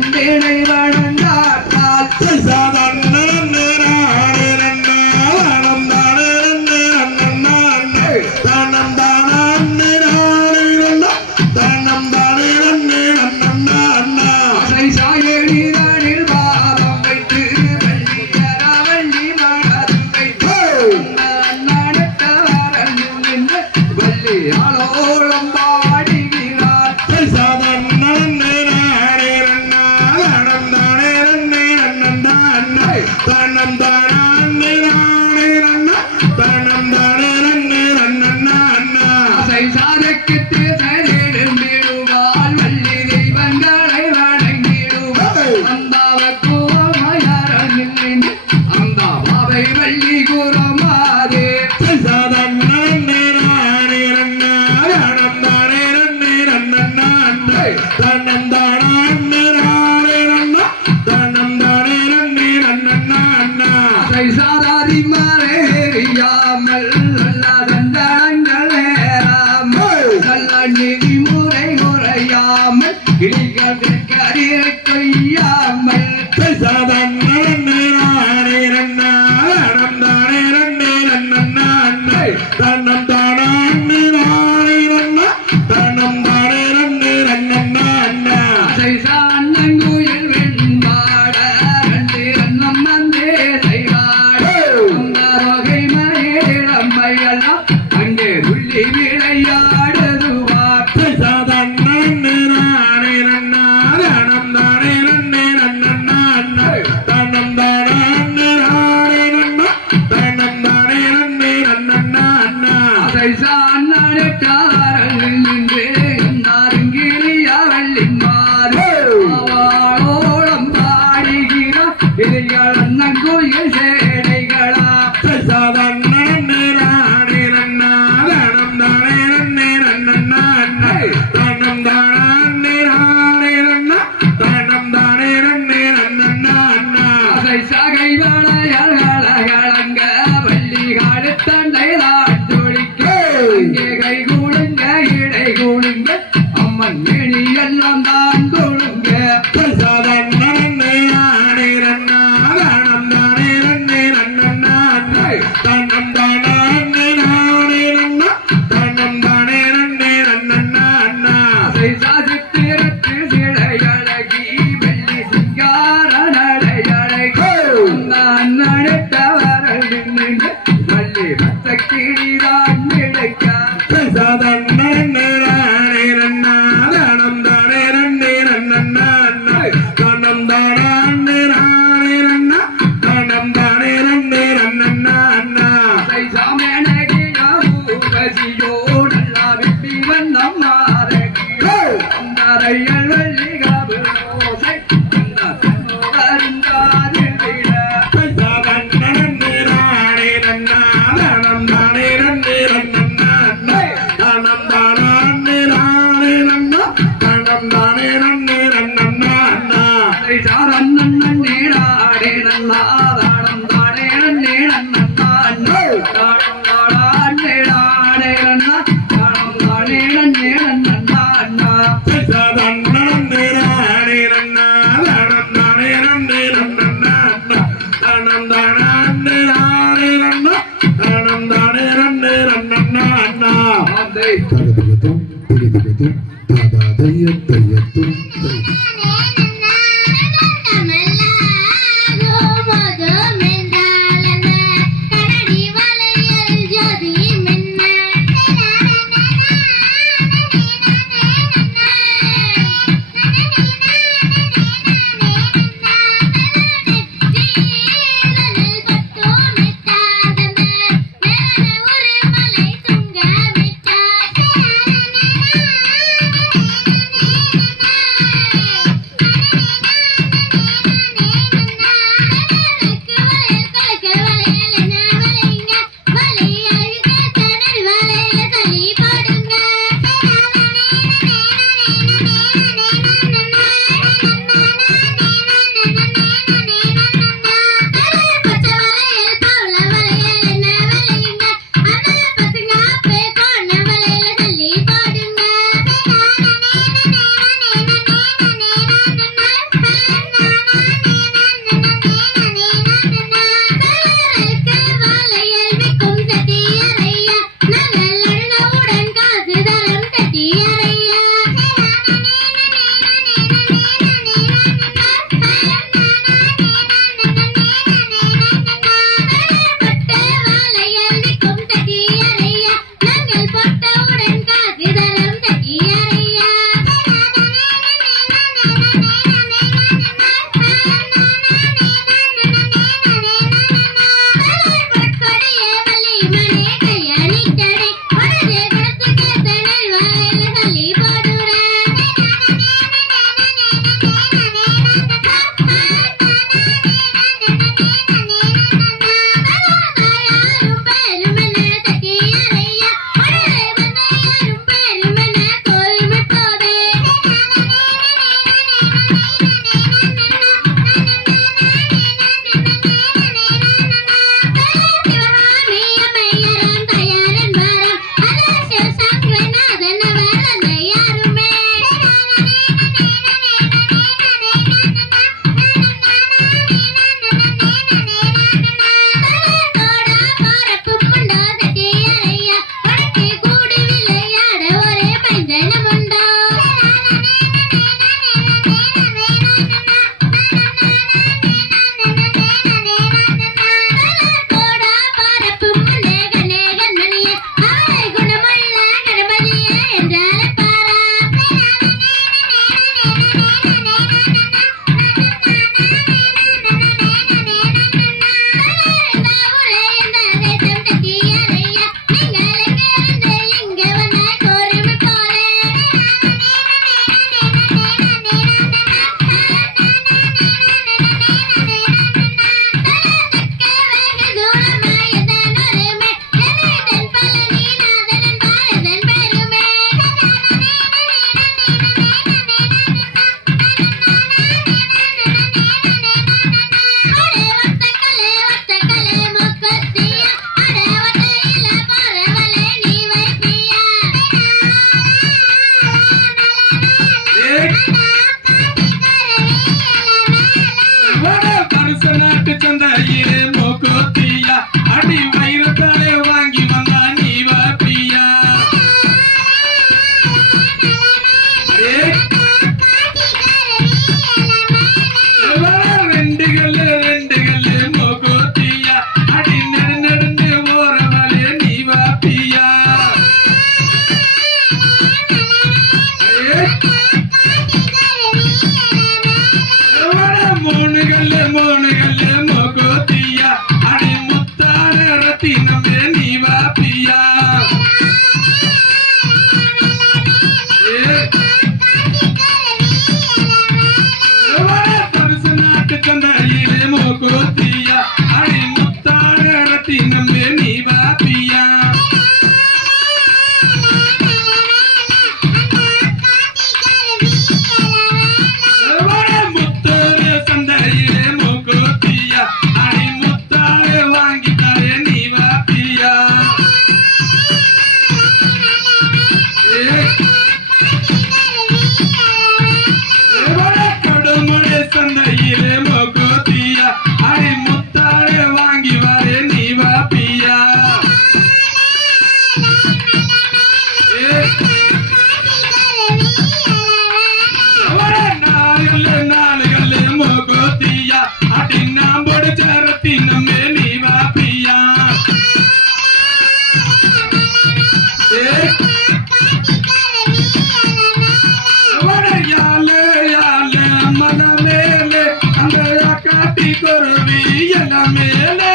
Mela, சந்தையிலே மூக்குத்தியா அடி வைரத்தாலே வாங்கி வந்தா நீ வாப்பியா ரெண்டு கல்லு மூக்குத்தியா அடி நடந்து ஓரமாலே நீ வாப்பியா மூணு கல்லு மூக்குத்தியா அடி முத்தான ரத்தினமே நீ வாப்பியா பரிசு நாட்டு சந்தையிலே மூக்குத்தியா அடி முத்தான ரத்தினமே நீ வாப்பியா சந்தையிலே மூக்குத்தியா அடி முத்தாரே வாங்கி வரே நீ வாப்பியா நாலு கல்லு மூக்குத்தியா அடி நாம்போடு சேரத்தினமே நீ வாப்பியா மனமேலே அந்த காட்டி குருவி எல்லாம் மேலே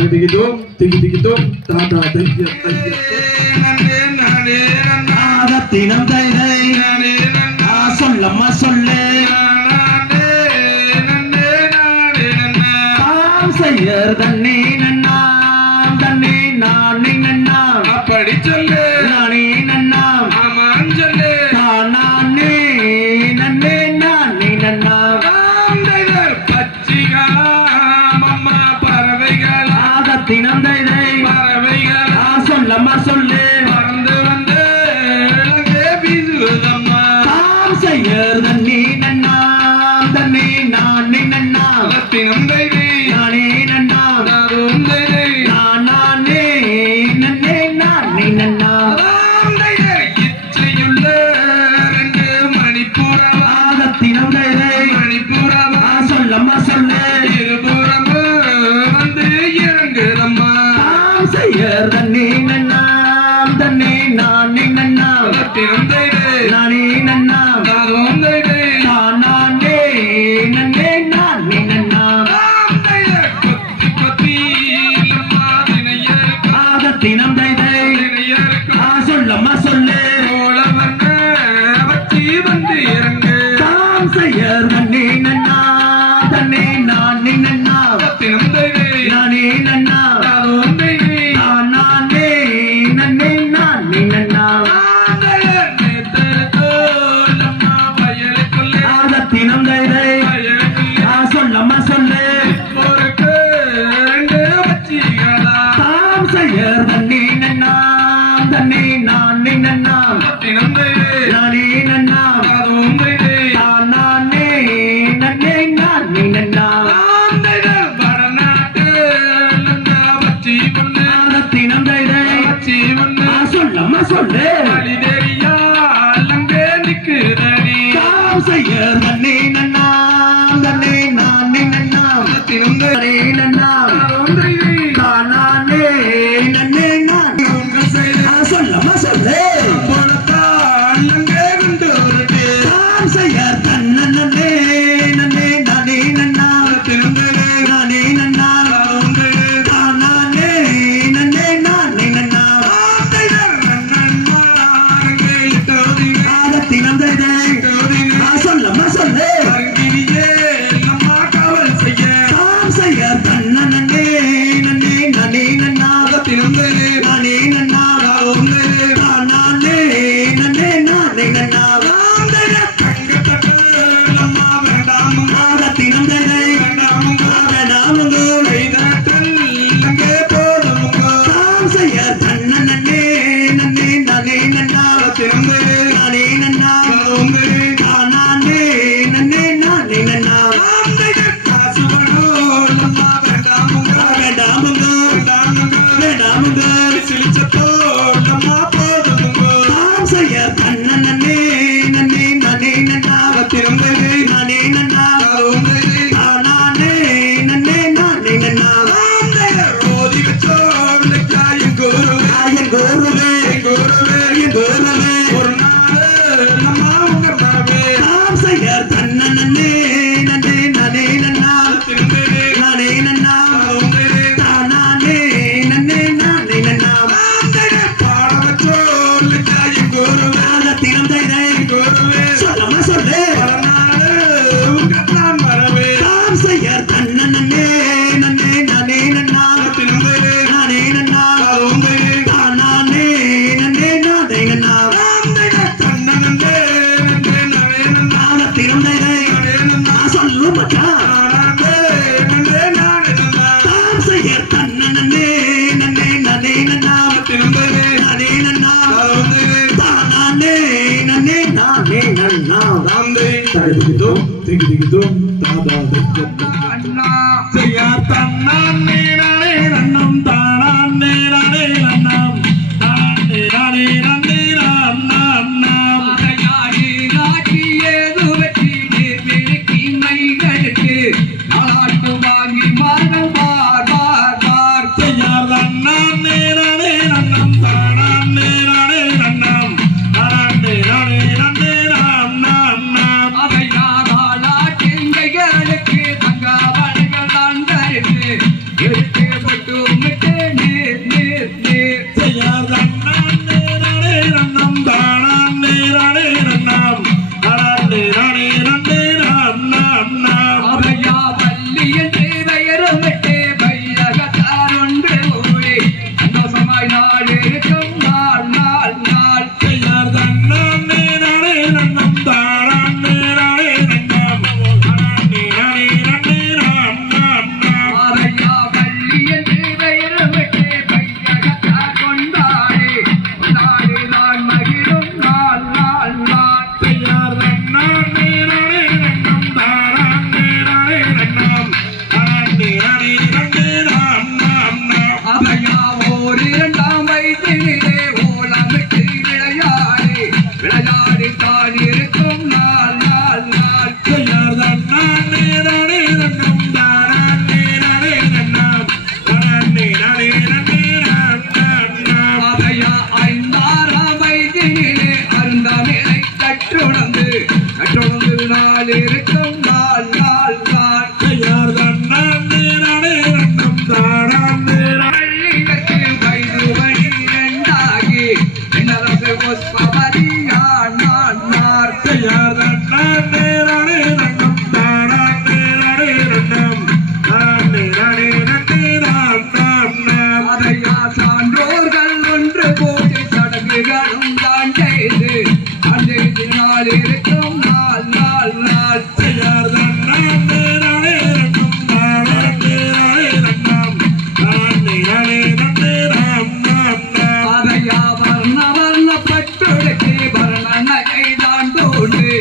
திகிதும் தாத்தா தினம் தை சொல்லம்மா சொல்லு செய்யர் தண்ணி நன்னா தண்ணி நானே நன்னா அப்படி சொல்லு நானே நன்னா ஆமான் சொல்லு நானே நன்னே நானே நன்னா பச்சிகா அம்மா பறவைகள் தினம் தை பறவைகள் சொல்லம்மா சொல்லு பறந்து வந்து வீசுதம்மா செய்யர் தண்ணி நன்னா தண்ணி நானே நன்னா தினம் நானே நன்னா நானே நன்னே நானே நன்னா இச்சையுள்ள ரெண்டு மணிப்புறவா தினம் மணிப்புறவா சொல்லம்மா சொல்லு இருபுறமு வந்து இறங்குதம்மா செய்யர் தண்ணி நன்னா தண்ணி நானே நன்னா தினம் நானே நன்னா நானே நன்னே நானே நன்னா தினம் சொல்லம்மா சொல்லு வச்சி வந்து இறங்கு செய்யர் தண்ணி நன்னா தண்ணி நானே நன்னா தினம் நானே நன்னா நானே நன்னே நானே நன்னா தினம் சொல்லம்மா சொல்லு செய்யர் தண்ணி நன்னா தண்ணி நானே நன்னா நானே நன்னா நானே நன்னே நானே நன்னா தினம் சொல்லம்மா சொல்லு செய்யர் தண்ணி நன்னா தண்ணி நானே நன்னா நன்னா நானே நன்னே நானே சொல்லம்மா சொல்லு செய்யர் தன்ன நன்னே நன்னே நானே நன்னா நானே நன்னா நானே நன்னே நானே நன்னா குருவே குருவே குருவே ஒரு நாள் நம்ம உங்க தாவே நாம் செய்ய தன்ன நன்னே நன்னே நனே நன்னா திருந்தே நானே நன்னா உந்தே நானே நன்னே நானே நன்னா பாட வச்சோல் தாய் குருவே திறந்தே குருவே சொல்லமா சொல்லு ஒரு நாள் உங்க தான் வரவே நாம் செய்ய தன்ன நன்னே நன்னே நனே நன்னா திருந்தே நானே நன்னா உந்தே நானே நன்னே நானே நன்னா கண்ணனந்தே நந்தே நவே நன்னா திறந்தே நன்னா சொல்லு மச்சான் நானந்தே நந்தே நானே நன்னா நாம் செய்ய தன்ன நன்னே நன்னே நனே நன்னா திருந்தே நானே நன்னா உந்தே நானே நன்னே நானே நன்னா ராம்தே தரிதிகிதோம் திகிதிகிதோம் தாதா அண்ணா செய்யா தன்னானே நானே நன்னம் தானானே நானே நன்னம் தானே நானே நன்னே நன்னா அதையாடி நாட்டி ஏது வெட்டி நீர்விழுக்கி மைகளுக்கு நாளாட்டு வாங்கி மார்கள் பார் பார் பார் செய்யா தன்னானே நானே நன்னம் தானானே நானே நன்னம் தானே நானே நன்னே நன்னா அவையாராளாட்டிங்கைகளுக்கு தங்க வளைகள் தான் தரித்து எடுத்து போட்டு விட்டு நீர் நீர் நீர் செய்யா தன்னானே நானே நன்னம் தானானே நானே நன்னம் தானே நானே நன்னே நன்னா அவையா வள்ளி என்று பெயரும் விட்டு பையகத்தார் ஒன்று கூடி சந்தோஷமாய் நாள் இருக்கும் நாள் நாள் நாள் செய்யார் தன்னானே நானே நன்னம் தானானே நானே நன்னம் தானே நானே நன்னே நன்னா ஆரையா வள்ளி என்று பெயரும் விட்டு பையகத்தார் கொண்டாடி கொண்டாடி நான் மகிழும் நாள் நாள் நாள் செய்யார் தன்னானே நானே நன்னம் தானானே நானே நன்னம் தானே நானே நன்னே நன்னா அவையா ஓர் இரண்டாம் வயதிலே ஓலமிட்டு விளையாடி விளையாடி தான் இருக்கும் நாள் நாள் நாள் செய்யார் தன்னானே நானே நன்னம் தானானே நானே நன்னம் தானே நானே நன்னே நன்னா அவையா ஐந்தாறாம் வயதிலே அருந்தமிழை கற்றுணர்ந்து நாள் இருக்கும் நாள் நாள் நாள் செய்யார் தன்னானே நானே நன்னம் தானானே பள்ளிக்கு வயது பனிரெண்டாகி என்னரது புஷ்பவதியான் நான் நார் செய்யார் தன்னானே நானே நன்னம் தானானே நானே நன்னம் தானே நானே நன்னே நன்னா அதையா சான்றோர்கள் ஒன்று கூடி சடங்குகளும் தான் செய்து அன்றைய நாள் இருக்கும் நாள் நாள் நாள் செய்யார் தன்னானே நானே நன்னம் தானானே நானே நன்னம் தானே நானே நன்னே நன்னா அதையா வர்ண வர்ண பட்டுடுக்கி வர்ண நகை தான் தோன்று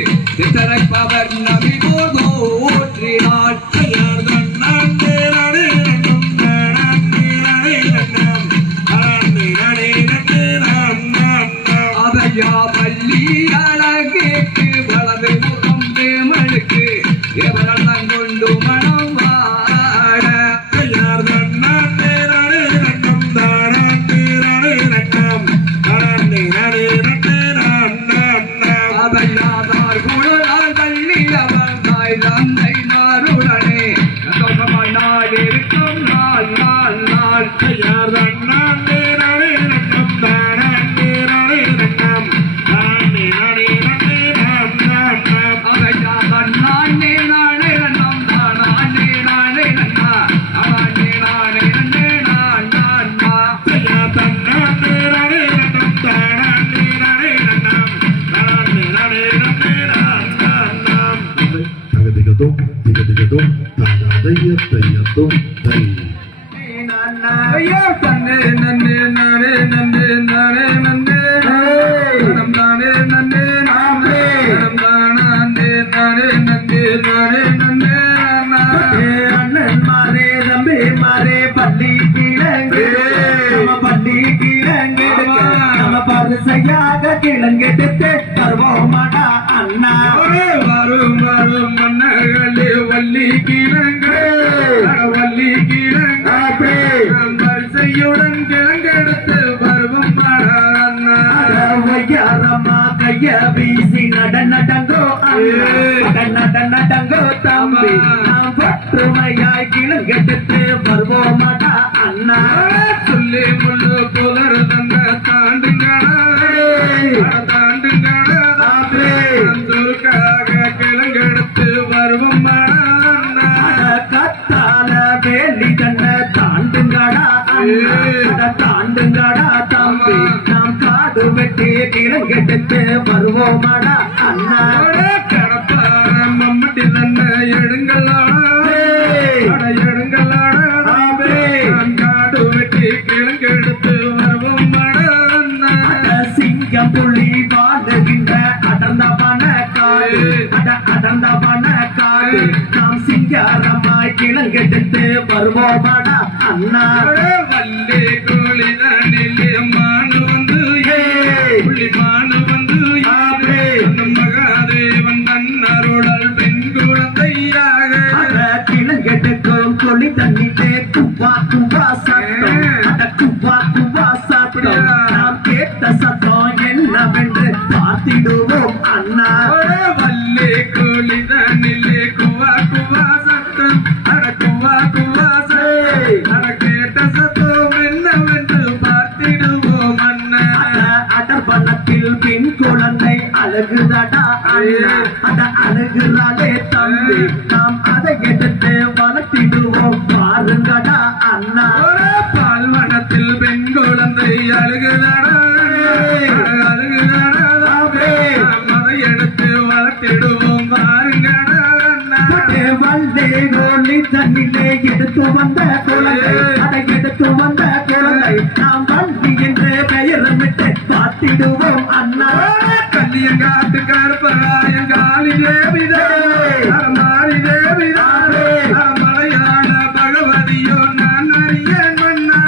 திரைப்பவர் நபி போதோ ஊற்றினாள் செய்யார் தன்னானே நானே நன்னம் தானானே நானே நன்னம் தானே நானே நன்னே நன்னா அதையா பள்ளி அழகேக்கு வலது முகம் தேமழுக்கு எவரெல்லாம் கொண்டு மனம் வாட செய்யார் தன்னானே நானே நன்னம் தானானே நானே நன்னம் தானே நானே நன்னே நன்னா அதையாதார் குழலால் தள்ளி அவர் தாய் தந்தை நாருடனே சந்தோஷமாய் நாள் இருக்கும் நாள் நாள் நாள் செய்யார் தன்னானே நானே நன்னம் தானானே நானே நன்னம் தானே நானே நன்னே நன்னா அதையாதான் நானே நானே நன்னம் தானே நானே நன்னா அவனே நானே நன்னே நான் நான் நான் செய்யார் தன்னானே நானே நன்னம் தானானே நானே நன்னம் தானே நானே நன்னே நன்னா தகதிகதோம் திகதிகதோம் தாதாதையத்தையத்தோம் தை ஐயா தன்னே நன்னே நானே நன்னே நானே நன்னே நனம் நானே நன்னே நானே நனம் நானே நானே நன்னே நானே நன்னே அண்ணன் மாறே தம்பி மாறே பள்ளி கிழங்கு நம்ம பள்ளி கிழங்கு நம்ம பரிசையாக கிழங்கெடுத்து தருவோமாடா அண்ணா வரும் வரும் மன்னர்களே வள்ளி கிழங்கு வள்ளி கிழங்கு வரிசையுடன் கிழங்கெடுத்து வருவோம் கைய வீசி நடங்கோ நடங்கோ தம்பி நாம் பற்றுமையாய் கிளங்கெடுத்து வருவோமாடா அண்ணா சொல்லி முள்ளு புலர் தந்த தாண்டுங்காக கிளங்கெடுத்து வருவோம் கத்தால வேலி தன்ன தாண்டுங்கடா அண்ணா தாண்டுங்கடா தம்பி நாம் காடு வெட்டி கிளங்கெடுத்து வருவோமாடா அண்ணா கடப்பார மம்மட்டி தன்ன எடுங்களாட காடு வெட்டி கிளங்கெடுத்து வருவோம் சிங்கம் புலி வாழுகின்ற அடர்ந்தவன காடு அடர்ந்தவன காடு நாம் சிங்காரமாய் கிளங்கெடுத்து வருவோமாடா அண்ணா வல்லே கோழிதானிலே மானு வந்து புள்ளி மானு வந்து மகாதேவன் தன்னருடல் பெண் குழந்தையாக கிளங்கெடுக்கும் கொளி தண்ணிலே குவா குவா சத்தம் குவா சத்தம் நாம் கேட்ட சத்தம் என்னவென்று பார்த்திடுவோம் அண்ணா வல்லே கோழிதானிலே குவா குவா சத்தம் குவா குவா சத்தம் கேட்ட சத்தம் என்னவென்று பார்த்திடுவோம் அண்ணா அடர்பணத்தில் பெண் குழந்தை அழகுதடா அண்ணா அழகுறாளே தம்பி நாம் அதை எடுத்து வளர்த்திடுவோம் பாருங்கடா அண்ணா பால்வனத்தில் பெண் குழந்தை அழுகுதாடா அதை எடுத்து வளர்த்திடுவோம் பாருங்கடா வந்தே கோலி தண்ணிலே எடுத்து வந்த குழந்தை அதை எடுத்து வந்த குழந்தை நாம் வண்டி என்று பெயரமிட்டு பார்த்திடுவோம் அண்ணா கல்லியங்காட்டு கருப்பராயங்காலி தேவிதே மாறி தேவிதே மலையாள பகவதியோ நான் அறியேன் மன்னா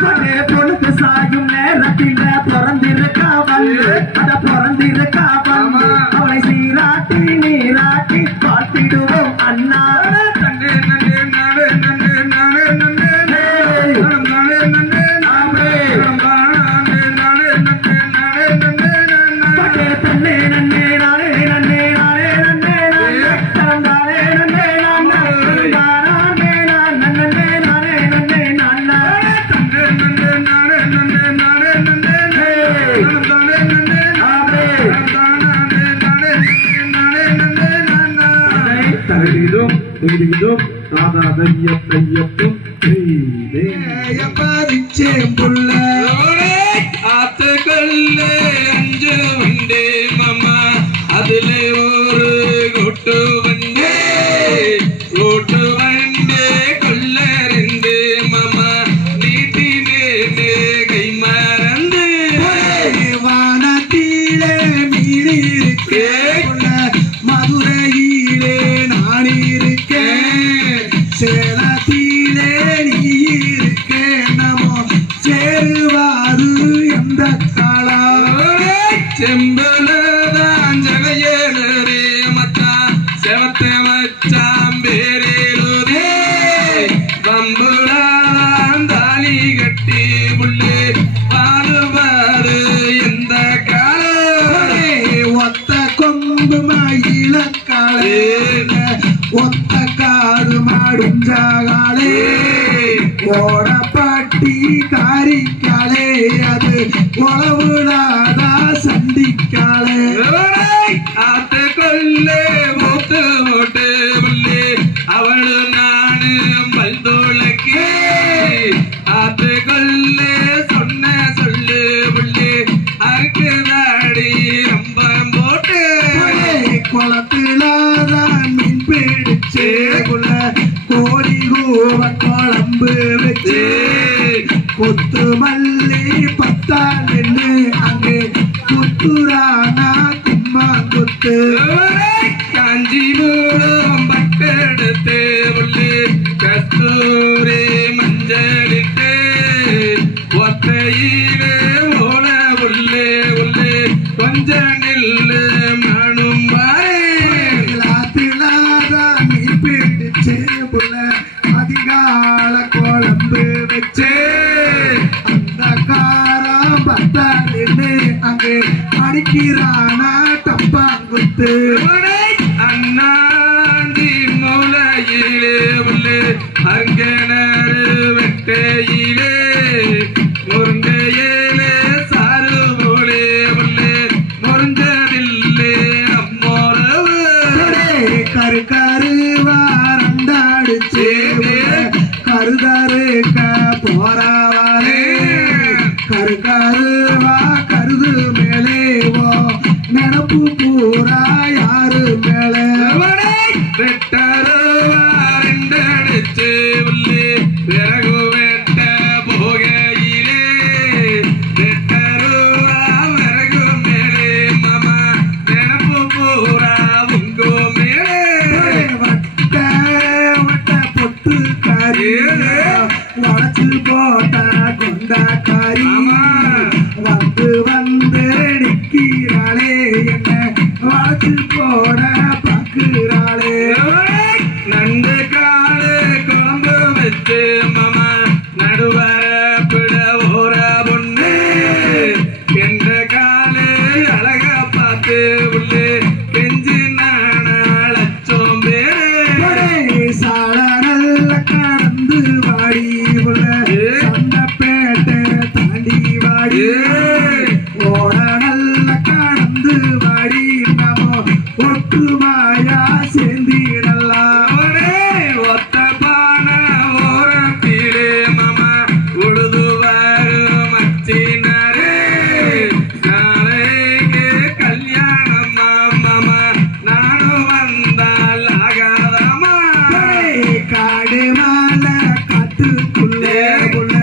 பொழுது சாயும் நேரத்தில் பிறந்திருக்கா வந்து அத பிறந்திருக்கா வந்து அவளை சீராட்டி நீராட்டி பார்த்திடுவோம் அண்ணா நன்னே நன்னே நானே நன்னே நானே நன்னே நானே நன்னே நானே நானே நானே நன்னே நானே நன்னே நானே தன்னே நன்னே நானே நன்னே நானே நன்னே நானே நன்னே நானே நானே நன்னே நானே நன்னே நானே தன்னே நன்னே நானே நன்னே நானே நன்னே நானே நன்னே நானே நானே நன்னே நானே தரடிதும் திகிதும் தாதா தையத்தையத்தும் பறிச்சேன் புள்ள ஆத்துக்கல்ல அஞ்சு வண்டே மாமா அதுல ஒரு கொட்டு வண்டே கொள்ள ரெண்டு மாமா நீட்டினே கை மறந்து வானத்திலே மீறிருக்கே மதுரையிலே நான் இருக்கேன் சேலத்திலே நீ இருக்கே நமோ சேருவாரு எந்த காலா செம்புலதான் ஜகையேறே மச்சான் செவத்த மச்சான் பேரேலுதே கம்புலான் தாலி கட்டி புள்ளே பாடுவாரு எந்த காலே ஒத்த கொம்பு மயிலக்காலே ஒத்த காடு மாடுஞ்சாகாலே ஓடப்பட்டி காரிக்காலே அது உழவுடாதா சண்டிக்காலே ஆத்த கொல்லே மூத்து மூட்டு புள்ளே அவளு நானு பல்தோளக்கு ஆத்த கொல்லே சொன்ன சொல்லு புள்ளே அறுக்குதாடி ரொம்ப போட்டு குளத்துலதான் மீன் பிடிச்சே கோடி கூவ குழம்பு வச்சு கொத்து மல்லி பத்தால் நின்று அங்கே குத்துரானா கும்மா குத்து காஞ்சி மூலம் பட்டெடுத்து புள்ளே கஸ்தூரி மஞ்சளிட்டு ஒத்தையிலே ஓல உள்ளே உள்ளே கொஞ்ச நில்லு மணும் மீன் பிடிச்சே புள்ள அதிகால குழம்பு வச்சே அந்த காரம் பத்தால் நின்று அங்கே அடிக்கிறானா குத்து அண்ணாந்தி மூலையிலே உள்ளே அங்கனரு வெட்டையிலே முருங்கையிலே சாரு போலே உள்ளே முருங்கவில்லே நம்மோரவு கரு கரு வாரண்டாடிச்சு கருதருக்க போறாவாரே கரு கருவா கருது மேலேவோ நினப்பு பூரா யாரு மேலே வெட்டருவாரண்டடிச்சு உள்ளே விறகு வெட்ட போகையிலே வெட்டருவா விறகு மேலே மாமா நினப்பு பூரா உங்கோ மேலே வட்ட வட்ட பொட்டு காரி வளைச்சு போட்ட கொண்டாக்காரி வந்து வந்து நிக்கிறாளே என்ன வளைச்சு போட பாக்குறாளே நண்டு காடு குழம்பு வச்சு மாமா நடுவரப்பிட ஓர பொண்ணு என்ற காலு அழகா பார்த்து உள்ளே கெஞ்சி நாளச்சோம் பேரு சால நல்ல கடந்து வாடி உள்ள சண்டப்பேட்டை தாண்டி வாடி ஓட நல்ல கடந்து வாடி நமோ ஒட்டுமாயா சேர்ந்திடலாம் ஒத்த பான ஓரத்திலே மாமா உழுதுவாரு மச்சினரே நாளைக்கு கல்யாணம் மாமா நானும் வந்தால் ஆகாதமா காடு மாலை காட்டுக்குள்ளே உள்ள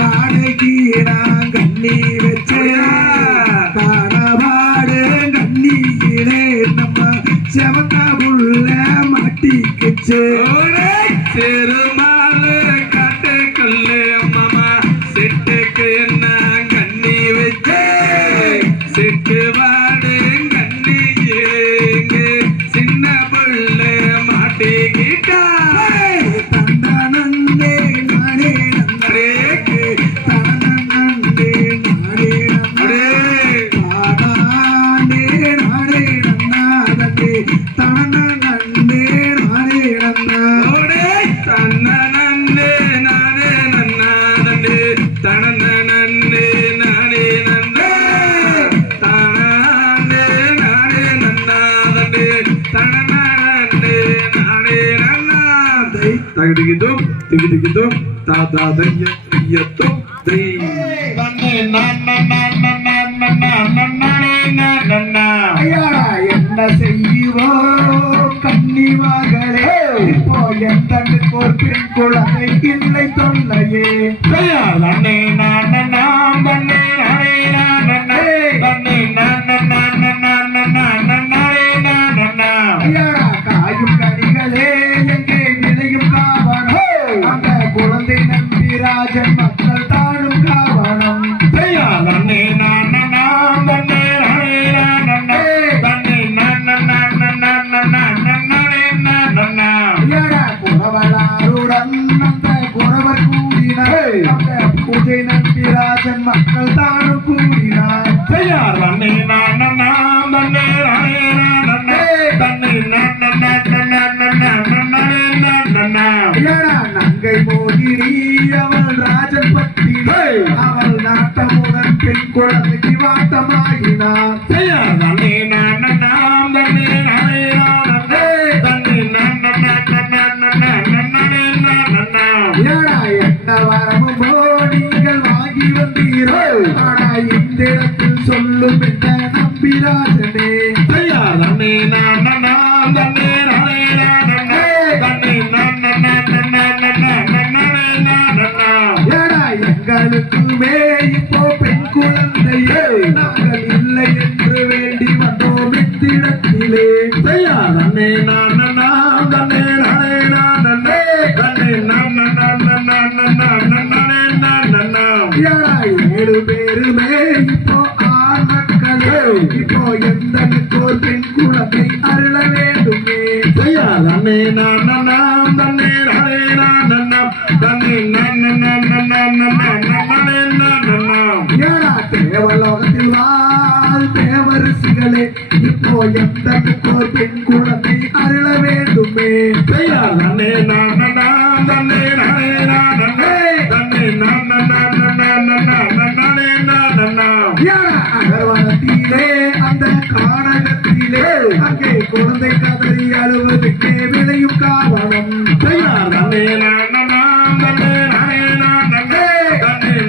காடை கீழாங் கண்ணி வச்சு காடபாடு கண்ணியிலே நம்ம செவக்க உள்ள மாட்டிக்குச்சு திருமாலு காட்டுக்குள்ளே மாமா சிட்டுக்கு நான் கண்ணி வச்சு சிட்டு வாடு கண்ணியிலே சின்ன புள்ள மாட்டிக்கிட்டா தந்தனந்தே நானே நந்தரேக்கு தனனந்தே நானே நந்தரே தானே நானே நந்தாதே தனனந்தே நானே நந்தா தன்னே நானே நன்னாதே தனனே நானே நந்தே தானே நானே நன்னாதே தனனே நானே நன்னாதை தகதிகிதும் திகிதிகிதும் தாதாதையத்தும் தை ஐயாடா என்ன செய்வோம் கன்னி மகளே இப்போ எந்த ஒரு பெண் குழந்தை இல்லை தொல்லையே தன்னே நான் நாம் தன்னே நானே நான் தன்னே நான் ஐயாடா காயும் கனிகளே எங்கே விளையும் காவனம் அந்த குழந்தை நம்பிராஜன் மக்கள் தானும் காவனம் தன்னே நான் நாம் தன்னே நானே ஐயாடா குறவளாருடன் அந்த குறவர் கூடினார் அந்த பூஜை நம்பிராஜன் மக்கள் தானும் கூடினார் தன்னே நான் நாம் தன்னே ஐயாடா நங்கை மோகிரி அவள் ராஜன் பத்தினி அவள் நாட்டமுடன் பெண் குழந்தைக்கு வாட்டமாகினார் தன்னே நான் நாம் தன்னே ஐயாடா என்ன வரமுமோ நீங்கள் வாங்கி வந்தீரோ ஆனா இந்த இடத்தில் சொல்லும் இந்த நம்பிராஜனே தன்னே நான் நாம் தன்னே ஏடா எங்களுக்குமே இப்போ பெண் குழந்தையே நாங்கள் இல்லை என்று வேண்டி வந்தோம் இத்திடத்திலே தன்னே நான் நாம் தன்னே ஏடா 7 பேருமே இப்போ ஆண் மக்களே இப்போ எந்த ஒரு பெண் குழந்தை அருள வேண்டுமே தன்னே நான் நாம் தன்னே ஏடா தேவலோகத்தில் வாழ் தேவரிசிகளே இப்போ எந்த ஓர் பெண் குழந்தை அருள வேண்டுமே செய்யார் தன்னே நான் தன்னே நானே நானே தன்னே நான் அகர்வனத்திலே அந்த கானகத்திலே அங்கே குழந்தை கதறி அழுவதற்கே விளையும் காரணம் செய்யார் தன்னே நான் தன்னே நானே நானே தன்னே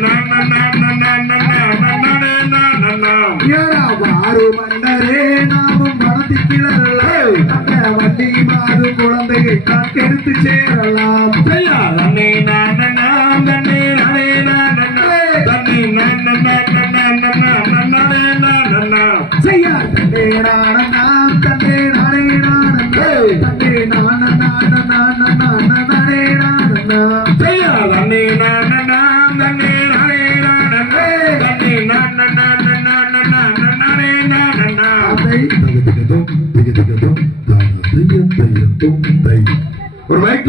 வாரு மன்னரே நாமும் மனதி கிளறல அந்த வண்டி மாறு குழந்தையை தான் கெடுத்து சேரலாம் செய்யார் தன்னே நான் தன்னே நானே நானே தன்னே செய்யார் தன்னே நானே தன்னே நானே தன்னே நானே செய்யார் தன்னே நான் தன்னே நானே நானே தன்னே ஒரு மைக்